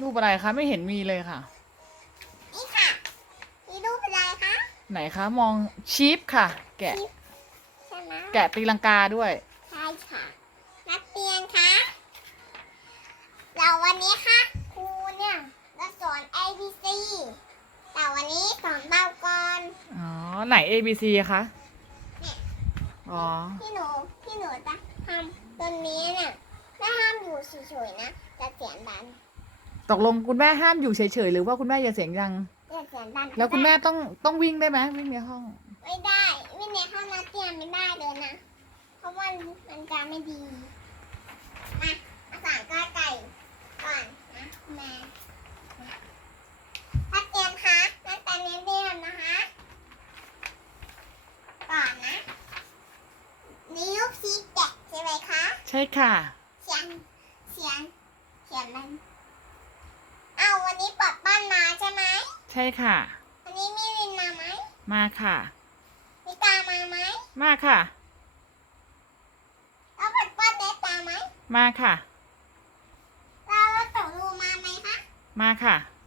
รูปอะไรคะไม่เห็นมีเลยค่ะ นี่ค่ะนี่รูปอะไรคะไหนคะมองชีฟค่ะ แกะ ใช่ไหมแกะตีลังกาด้วย ใช่ค่ะนักเรียนคะเราวันนี้ค่ะครูเนี่ยจะสอน A B C แต่วันนี้สอนเบาก่อนอ๋อ ไหน A B C อะคะ เนี่ยอ๋อ พี่หนูพี่หนูจะทำตัวนี้เนี่ยไม่ห้ามอยู่เฉยๆนะจะเสียงดัง ตกลงคุณแม่ห้ามอยู่เฉยๆหรือว่าคุณแม่อย่าเสียงดังจะเสียงดังแล้วคุณแม่ต้องต้องวิ่งได้ไหมวิ่งในห้อง ไม่ได้ไม่ในห้องนักเรียนไม่ได้เลยนะ เพราะว่ามันจะไม่ดีมาภาษาก้าไก่ก่อนนะแม่นักเรียนคะนักเรียนเรียนนะคะก่อนนะนี่รูปสีแกะใช่ไหมคะ ใช่ค่ะเขียนเขียนเขียนมันเอาววันนี้ปรับบ้านมาใช่ไหม ใช่ค่ะวันนี้มีวินมาไหมมาค่ะ มีตามาไหมมาค่ะ แล้วปัดป้าเดตาไหมมาค่ะ แล้วแล้วตกลูมาไหมคะ มาค่ะม